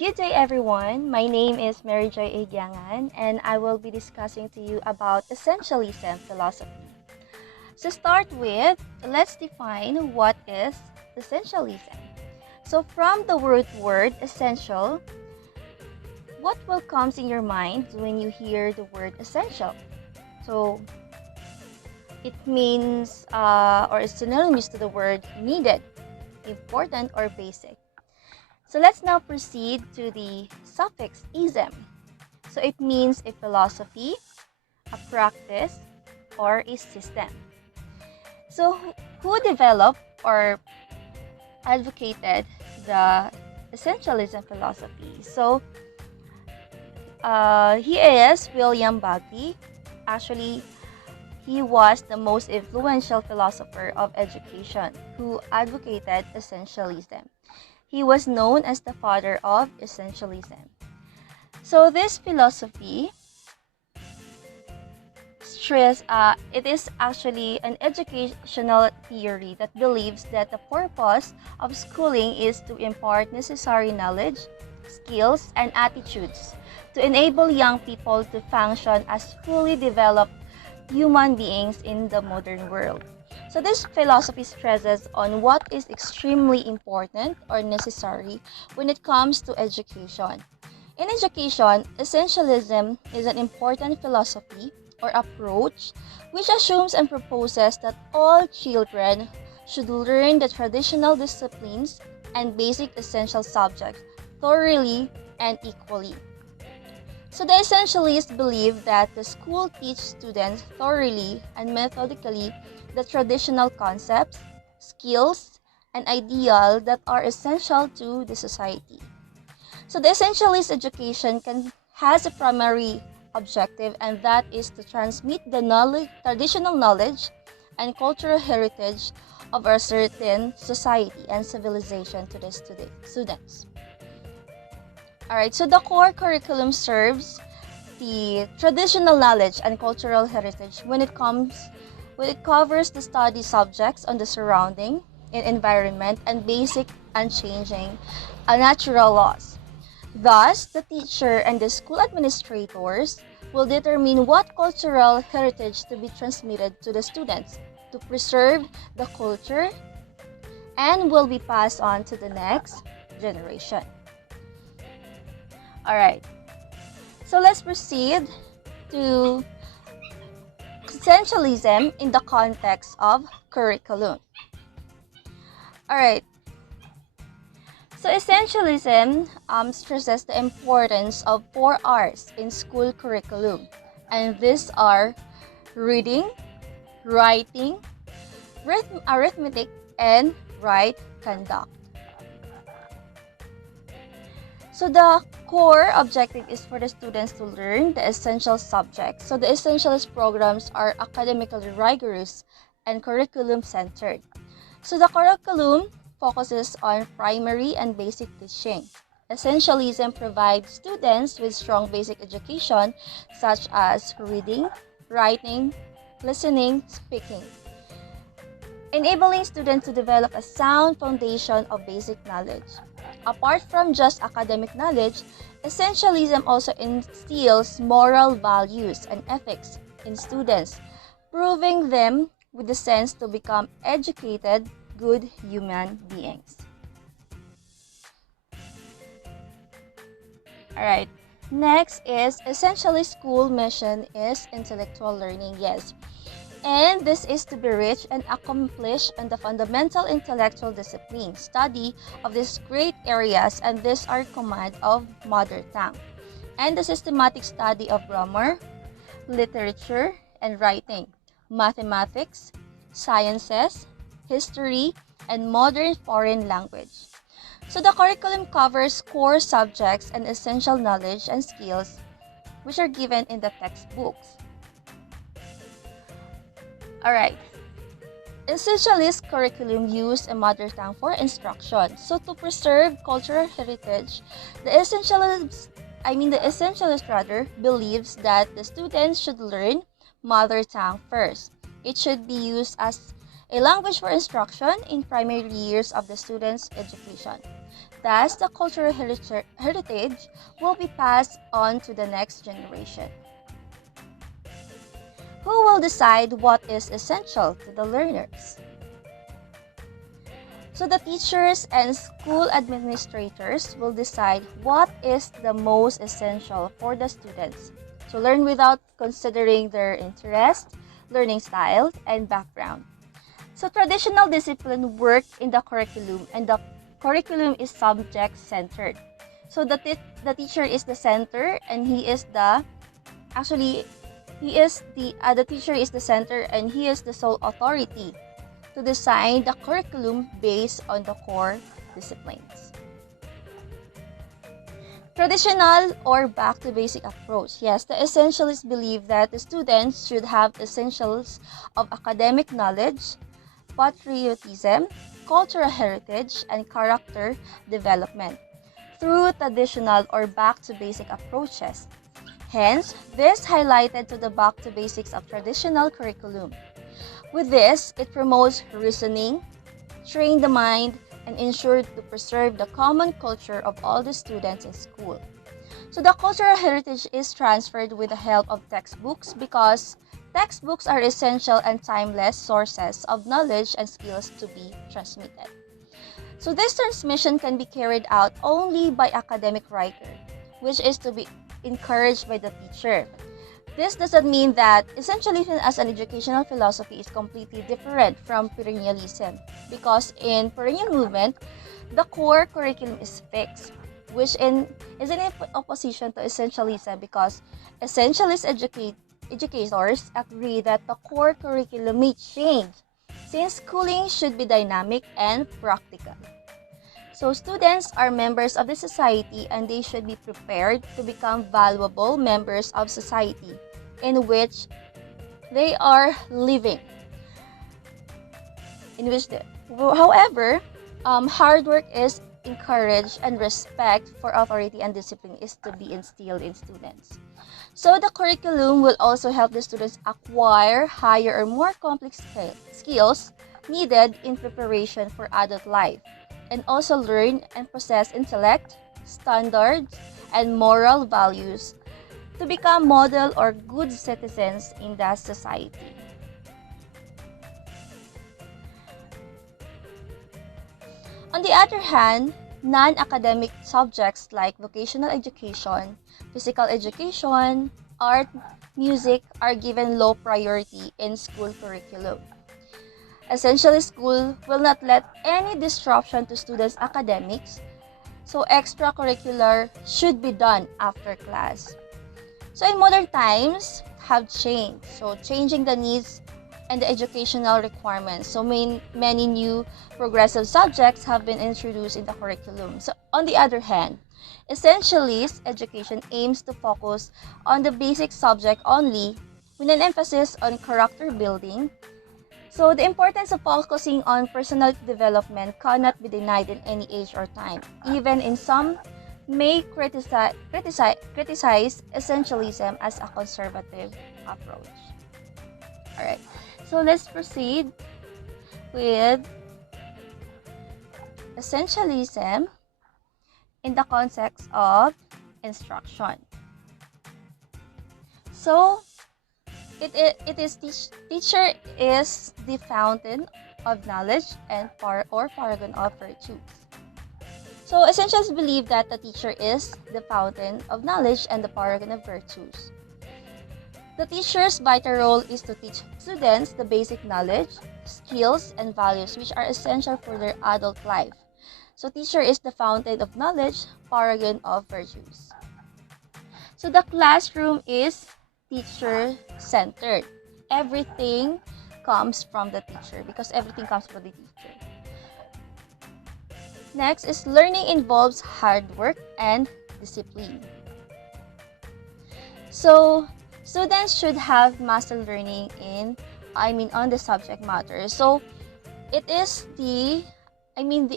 Good day everyone, my name is Mary Joy Egiangan and I will be discussing to you about Essentialism philosophy. To start with, let's define what is Essentialism. So from the root word essential, what will comes in your mind when you hear the word essential? So it means or is synonymous to the word needed, important or basic. So let's now proceed to the suffix ism. So it means a philosophy, a practice, or a system. So who developed or advocated the essentialism philosophy? So he is William Bagley. Actually, he was the most influential philosopher of education who advocated essentialism. He was known as the father of essentialism. So this philosophy it is actually an educational theory that believes that the purpose of schooling is to impart necessary knowledge, skills, and attitudes to enable young people to function as fully developed human beings in the modern world. So this philosophy stresses on what is extremely important or necessary when it comes to education. In education, essentialism is an important philosophy or approach which assumes and proposes that all children should learn the traditional disciplines and basic essential subjects thoroughly and equally. So the essentialists believe that the school teaches students thoroughly and methodically the traditional concepts, skills, and ideals that are essential to the society. So the essentialist education has a primary objective, and that is to transmit the traditional knowledge and cultural heritage of a certain society and civilization to the students. Alright, so the core curriculum serves the traditional knowledge and cultural heritage when it covers the study subjects on the surrounding environment and basic unchanging natural laws. Thus, the teacher and the school administrators will determine what cultural heritage to be transmitted to the students to preserve the culture and will be passed on to the next generation. Alright, so let's proceed to essentialism in the context of curriculum. Alright, so essentialism stresses the importance of 4 R's in school curriculum, and these are reading, writing, arithmetic, and right conduct. So the core objective is for the students to learn the essential subjects. So the essentialist programs are academically rigorous and curriculum-centered. So the curriculum focuses on primary and basic teaching. Essentialism provides students with strong basic education such as reading, writing, listening, speaking, enabling students to develop a sound foundation of basic knowledge. Apart from just academic knowledge, essentialism also instills moral values and ethics in students, proving them with the sense to become educated, good human beings. Alright, next is essentialist school mission is intellectual learning. Yes. And this is to be rich and accomplished in the fundamental intellectual discipline, study of these great areas, and these are command of mother tongue, and the systematic study of grammar, literature, and writing, mathematics, sciences, history, and modern foreign language. So the curriculum covers core subjects and essential knowledge and skills which are given in the textbooks. Alright, essentialist curriculum use a mother tongue for instruction. So to preserve cultural heritage, the essentialist believes that the students should learn mother tongue first. It should be used as a language for instruction in primary years of the student's education. Thus, the cultural heritage will be passed on to the next generation. Who will decide what is essential to the learners? So the teachers and school administrators will decide what is the most essential for the students to learn without considering their interest, learning style, and background. So traditional discipline work in the curriculum, and the curriculum is subject-centered. So the teacher is the center, and the teacher is the center, and he is the sole authority to design the curriculum based on the core disciplines. Traditional or back to basic approach. Yes, the essentialists believe that the students should have essentials of academic knowledge, patriotism, cultural heritage, and character development through traditional or back to basic approaches. Hence, this highlighted to the back to basics of traditional curriculum. With this, it promotes reasoning, train the mind, and ensure to preserve the common culture of all the students in school. So the cultural heritage is transferred with the help of textbooks because textbooks are essential and timeless sources of knowledge and skills to be transmitted. So this transmission can be carried out only by academic writer, which is to be encouraged by the teacher. This doesn't mean that essentialism as an educational philosophy is completely different from perennialism, because in perennial movement, the core curriculum is fixed, which is in opposition to essentialism because essentialist educators agree that the core curriculum may change since schooling should be dynamic and practical. So students are members of the society and they should be prepared to become valuable members of society in which they are living. However, hard work is encouraged and respect for authority and discipline is to be instilled in students. So the curriculum will also help the students acquire higher or more complex skills needed in preparation for adult life, and also learn and possess intellect, standards, and moral values to become model or good citizens in the society. On the other hand, non-academic subjects like vocational education, physical education, art, music are given low priority in school curriculum. Essentially, school will not let any disruption to students' academics, so extracurricular should be done after class. So in modern times have changed, so changing the needs and the educational requirements. So many new progressive subjects have been introduced in the curriculum. So on the other hand, essentialist education aims to focus on the basic subject only with an emphasis on character building. So the importance of focusing on personal development cannot be denied in any age or time. Even in some may criticize essentialism as a conservative approach. Alright, so let's proceed with essentialism in the context of instruction. So it is teacher is the fountain of knowledge and paragon of virtues. So essentialists believe that the teacher is the fountain of knowledge and the paragon of virtues. The teacher's vital role is to teach students the basic knowledge, skills, and values which are essential for their adult life. So teacher is the fountain of knowledge, paragon of virtues. So the classroom is teacher-centered. Everything comes from the teacher because everything comes from the teacher. Next is learning involves hard work and discipline. So students should have master learning on the subject matter. So it is the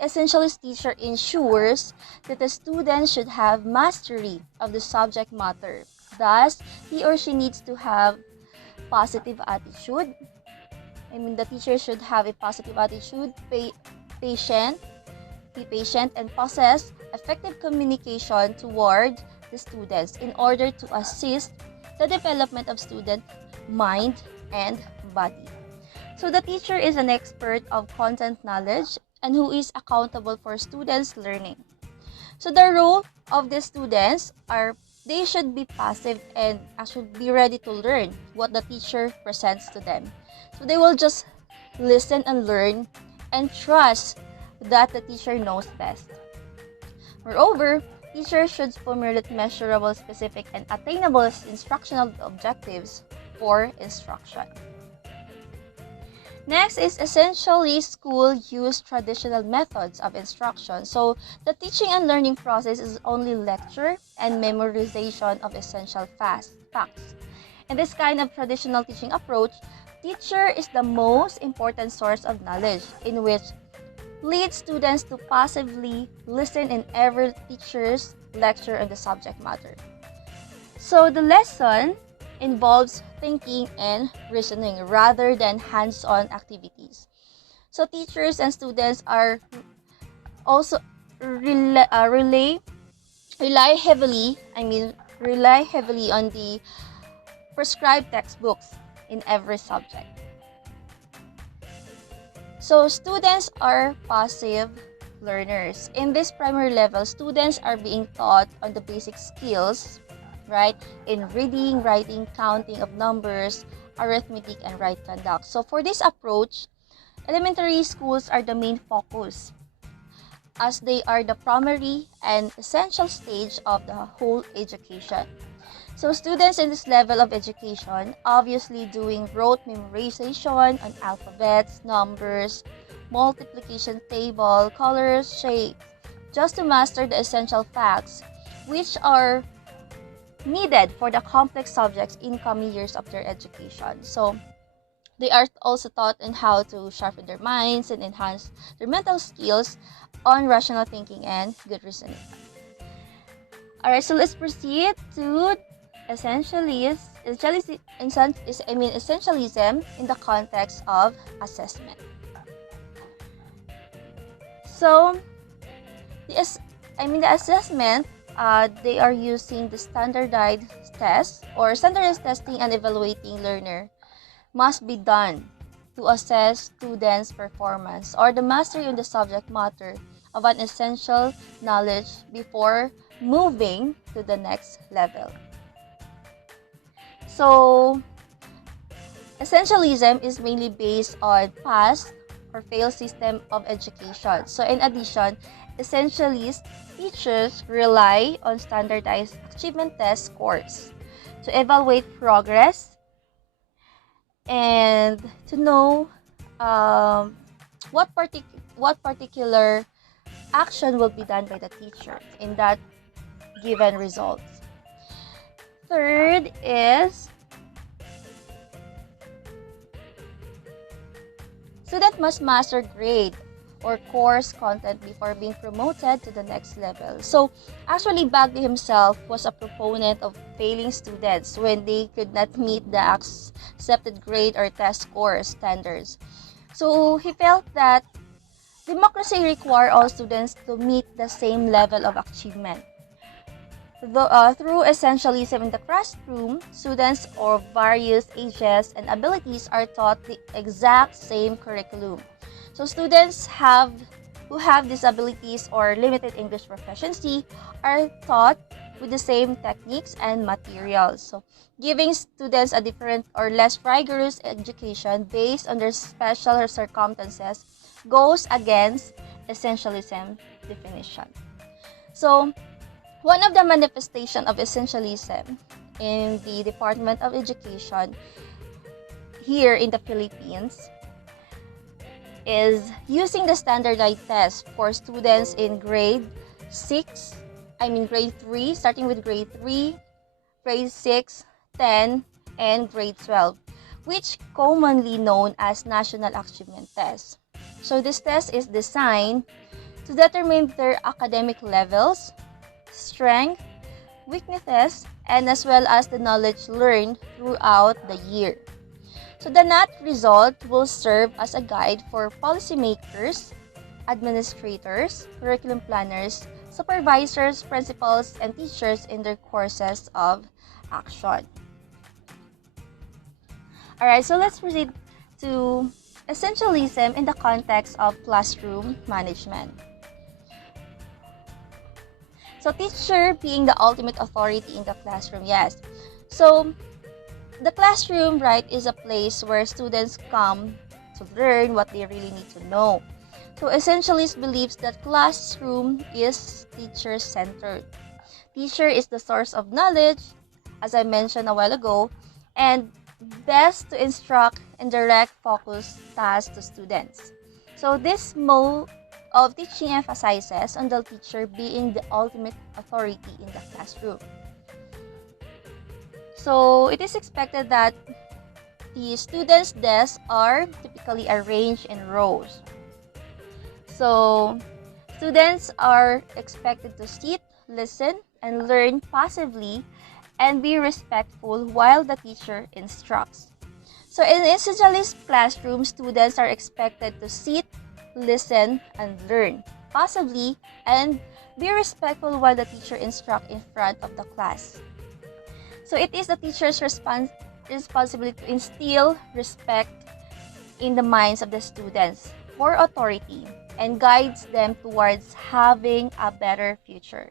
essentialist teacher ensures that the student should have mastery of the subject matter. Thus, he or she needs to have positive attitude, the teacher should have a positive attitude, patient, be patient, and possess effective communication toward the students in order to assist the development of student mind and body. So the teacher is an expert of content knowledge and who is accountable for students' learning. So the role of the students are they should be passive and actually be ready to learn what the teacher presents to them. So they will just listen and learn and trust that the teacher knows best. Moreover, teachers should formulate measurable, specific, and attainable instructional objectives for instruction. Next is essentially school use traditional methods of instruction. So the teaching and learning process is only lecture and memorization of essential facts. In this kind of traditional teaching approach, teacher is the most important source of knowledge in which leads students to passively listen in every teacher's lecture on the subject matter. So the lesson involves thinking and reasoning rather than hands-on activities. So teachers and students are also rely heavily on the prescribed textbooks in every subject. So students are passive learners. In this primary level, students are being taught on the basic skills, right, in reading, writing, counting of numbers, arithmetic, and right conduct. So for this approach, elementary schools are the main focus as they are the primary and essential stage of the whole education. So students in this level of education obviously doing rote memorization on alphabets, numbers, multiplication table, colors, shapes, just to master the essential facts which are needed for the complex subjects in coming years of their education. So they are also taught on how to sharpen their minds and enhance their mental skills on rational thinking and good reasoning. Alright, so let's proceed to essentialism in the context of assessment. So the assessment, they are using the standardized tests or standardized testing and evaluating learner must be done to assess students' performance or the mastery of the subject matter of an essential knowledge before moving to the next level. So, essentialism is mainly based on pass or fail system of education. So, in addition, essentialist teachers rely on standardized achievement test scores to evaluate progress and to know what particular action will be done by the teacher in that given result. Third is student must master grade or course content before being promoted to the next level. So actually Bagdi himself was a proponent of failing students when they could not meet the accepted grade or test score standards. So he felt that democracy requires all students to meet the same level of achievement. Through essentialism in the classroom, students of various ages and abilities are taught the exact same curriculum. So students who have disabilities or limited English proficiency are taught with the same techniques and materials. So giving students a different or less rigorous education based on their special circumstances goes against essentialism definition. So one of the manifestations of essentialism in the Department of Education here in the Philippines is using the standardized test for students in grade 3, starting with grade 3, grade 6, 10, and grade 12, which commonly known as National Achievement Test. So this test is designed to determine their academic levels, strength, weaknesses, and as well as the knowledge learned throughout the year. So the net result will serve as a guide for policymakers, administrators, curriculum planners, supervisors, principals, and teachers in their courses of action. Alright, so let's proceed to essentialism in the context of classroom management. So teacher being the ultimate authority in the classroom, yes. So the classroom, right, is a place where students come to learn what they really need to know. So essentialist believes that classroom is teacher-centered. Teacher is the source of knowledge, as I mentioned a while ago, and best to instruct and direct focus tasks to students. So this mode of teaching emphasizes on the teacher being the ultimate authority in the classroom. So it is expected that the students' desks are typically arranged in rows. So students are expected to sit, listen, and learn passively and be respectful while the teacher instructs. So in essentialist classroom, students are expected to sit, listen, and learn passively and be respectful while the teacher instructs in front of the class. So it is the teacher's responsibility to instill respect in the minds of the students for authority and guides them towards having a better future.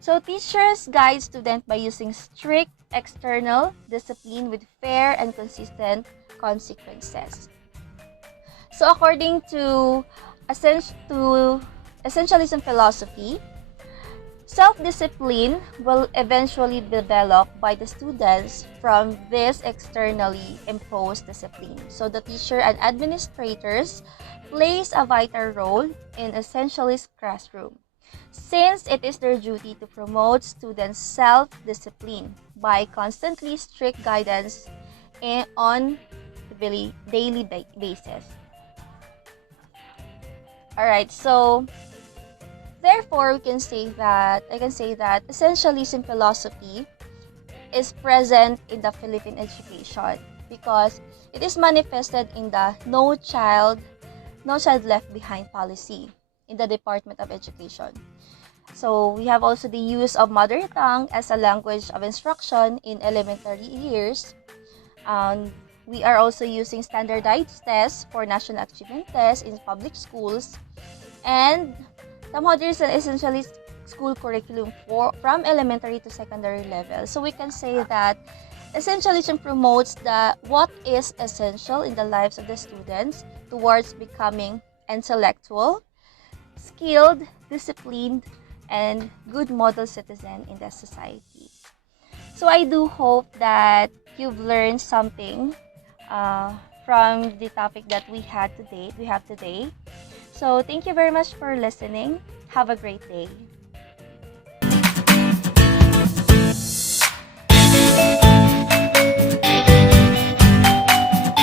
So teachers guide students by using strict external discipline with fair and consistent consequences. So according to essentialism philosophy, self-discipline will eventually be developed by the students from this externally imposed discipline. So the teacher and administrators plays a vital role in essentialist classroom, since it is their duty to promote students' self-discipline by constantly strict guidance on a daily basis. Alright, so therefore I can say that essentialism philosophy is present in the Philippine education because it is manifested in the no child left behind policy in the Department of Education. So we have also the use of mother tongue as a language of instruction in elementary years. We are also using standardized tests for national achievement tests in public schools, and some others are essentially school curriculum from elementary to secondary level. So we can say that essentialism promotes what is essential in the lives of the students towards becoming intellectual, skilled, disciplined, and good model citizen in the society. So I do hope that you've learned something from the topic that we have today. So thank you very much for listening. Have a great day.